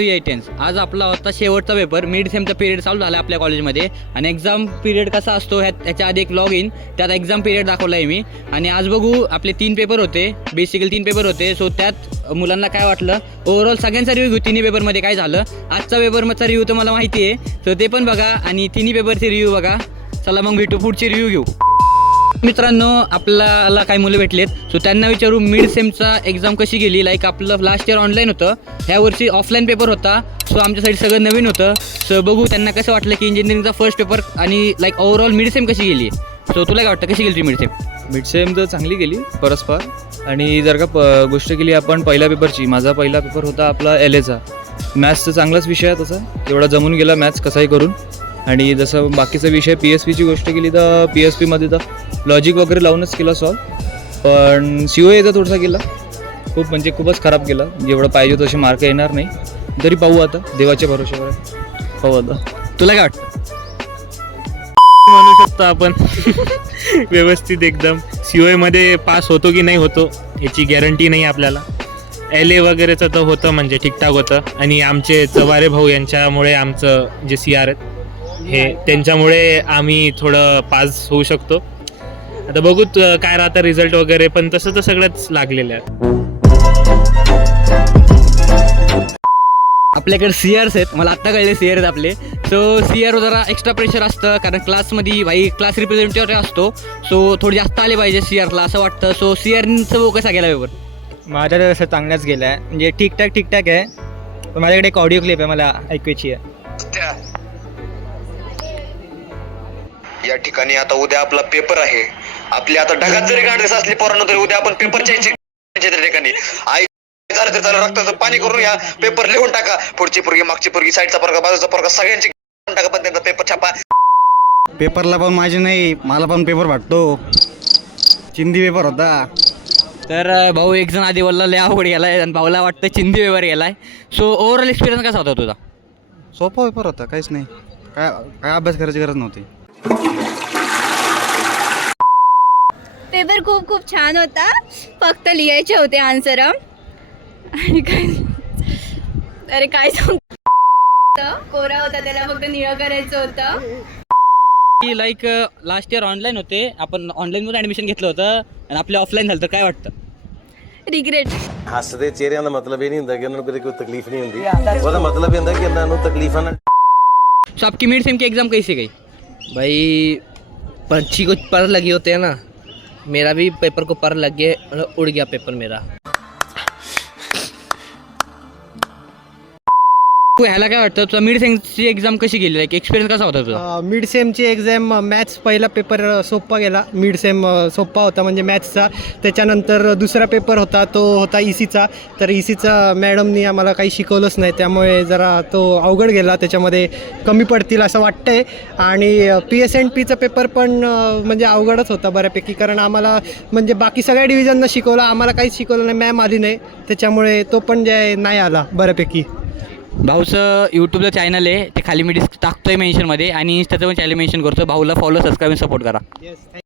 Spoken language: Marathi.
VI10. आज आपला होता शेवटचा पेपर. मिड सेमचा पिरियड चालू झाला आपल्या कॉलेजमध्ये आणि एक्झाम पिरियड कसा असतो ह्याच्या आधी एक लॉग इन त्यात एक्झाम पिरियड दाखवला आहे मी. आणि आज बघू आपले 3 पेपर होते, बेसिकली 3 पेपर होते. सो त्यात मुलांना काय वाटलं, ओव्हरऑल सगळ्यांचा रिव्ह्यू घेऊ तिन्ही पेपरमध्ये काय झालं. आजचा पेपरचा रिव्ह्यू तर मला माहिती आहे, सो ते पण बघा आणि तिन्ही पेपरचे रिव्ह्यू बघा. चला मग भेटू, पुढचे रिव्ह्यू घेऊ. मित्रांनो, आपल्याला काही मुलं भेटलेत, सो त्यांना विचारू मिड सेमचा एक्झाम कशी गेली. लाईक आपलं लास्ट इयर ऑनलाईन होतं, ह्या वर्षी ऑफलाईन पेपर होता. सो आमच्यासाठी सगळं नवीन होतं. सो बघू त्यांना कसं वाटलं की इंजिनिअरिंगचा फर्स्ट पेपर आणि लाईक ओव्हरऑल मिड सेम कशी गेली. सो तुला काय वाटतं कशी गेली मिड सेम? मिड सेम तर चांगली गेली परस्पर. आणि जर का गोष्ट केली आपण पहिल्या पेपरची, माझा पहिला पेपर होता आपला LAचा. मॅथ्सचा चांगलाच विषय आहे, तसा तेवढा जमून गेला मॅथ्स कसाही करून. आणि जसं बाकीचा विषय PSPची गोष्ट केली तर PSPमध्ये तर लॉजिक वगैरे लावूनच केला सॉल्व. पण COAचा थोडासा गेला खूपच खराब गेला. जेवढं पाहिजे तसे मार्क येणार नाही. तरी पाहू आता, देवाच्या भरोश्यावर पाहू आता. तुला काय वाटतं? म्हणू शकतो आपण व्यवस्थित एकदम. COAमध्ये पास होतो की नाही होतो याची गॅरंटी नाही आपल्याला. LA वगैरेचं तर होतं, म्हणजे ठीकठाक होतं. आणि आमचे चवारे भाऊ यांच्यामुळे आमचं जे CR आहेत हे त्यांच्यामुळे आम्ही थोडं पास होऊ शकतो. आता बघू काय राहतं रिझल्ट वगैरे, पण तसं तर सगळंच लागलेलं आहे. आपल्याकडे CRs आहेत, मला आत्ता कळले CR आहेत आपले. सो CR जरा एक्स्ट्रा प्रेशर असतं, कारण क्लासमध्ये भाई क्लास रिप्रेझेंटेटिव्ह असतो. सो थोडी जास्त आले पाहिजे CRला असं वाटतं. सो CRचं कसा गेला पेपर? माझ्या तर असं चांगलाच गेला आहे, म्हणजे ठीकठाक आहे. पण माझ्याकडे एक ऑडिओ क्लिप आहे, मला ऐकायची आहे. या ठिकाणी आता उद्या आपला पेपर आहे. आपली आता ढगात जरी गाडीस असली पोरांनो तरी उद्या आपण पेपरच्या ठिकाणी आई झालं तर झालं, रक्ताचं पाणी करून या पेपर लिहून टाका. पुढची पोरगी, मागची पोरगी, साईडचा पोरगा, बाजूचा पोरगा, सगळ्यांची टाका, पण त्यांचा पेपर छापा. पेपरला पण माझे नाही, मला पण पेपर वाटतो. चिंदी पेपर होता. तर भाऊ एक जण आधी बोलला लय अवघड गेलाय आणि भाऊला वाटतं चिंदी पेपर गेलाय. सो ओव्हरऑल एक्सपिरियन्स कसा होता तुझा? सोपा पेपर होता, काहीच नाही. काय अभ्यास करायची गरज नव्हती. पेपर खूप छान होता. फक्त लिहायचे होते आन्सर. आणि काय सांगतो, कोरा होता, त्याला फक्त निळं करायचं होतं. लाईक लास्ट इयर ऑनलाईन होते, आपण ऑनलाईनमध्ये ॲडमिशन घेतलं होतं आणि आपल्या ऑफलाईन झालं, तर काय वाटतं? रिग्रेट. हसदे चेहरे का मतलब ये नहीं होता कि उन्हें कोई तकलीफ नहीं होती. वो तो मतलब ये होता कि उन्हें तकलीफ ना. सो आपकी मिड सेम की एग्जाम कैसी गई? भाई पंछी को पर लगी होते हैं ना, मेरा भी पेपर को पर लग गए, उड़ गया पेपर मेरा. ह्याला काय वाटतं तुझा मिड सेमची एक्झाम कशी गेली? लाईक एक्सपिरियन्स कसा होता तुझा? मिड सेमची एक्झाम मॅथ्स पहिला पेपर सोपा गेला. मिड सेम सोपा होता म्हणजे मॅथ्सचा. त्याच्यानंतर दुसरा पेपर होता, तो होता ECचा. तर ECचा मॅडमनी आम्हाला काही शिकवलंच नाही, त्यामुळे जरा तो अवघड गेला. त्याच्यामध्ये कमी पडतील असं वाटतंय. आणि PSNPचा पेपर पण म्हणजे अवघडच होता बऱ्यापैकी, कारण आम्हाला म्हणजे बाकी सगळ्या डिव्हिजननं शिकवलं, आम्हाला काहीच शिकवलं नाही. मॅम आली नाही, त्याच्यामुळे तो पण जे नाही आला बऱ्यापैकी. भाऊचं यूट्यूबला चॅनल आहे, ते खाली मी टाकतोय मेन्शनमध्ये, आणि इंस्टाचं पण चॅनल मेन्शन करतो. भाऊला फॉलो, सबस्क्राईब, सपोर्ट करा. येस.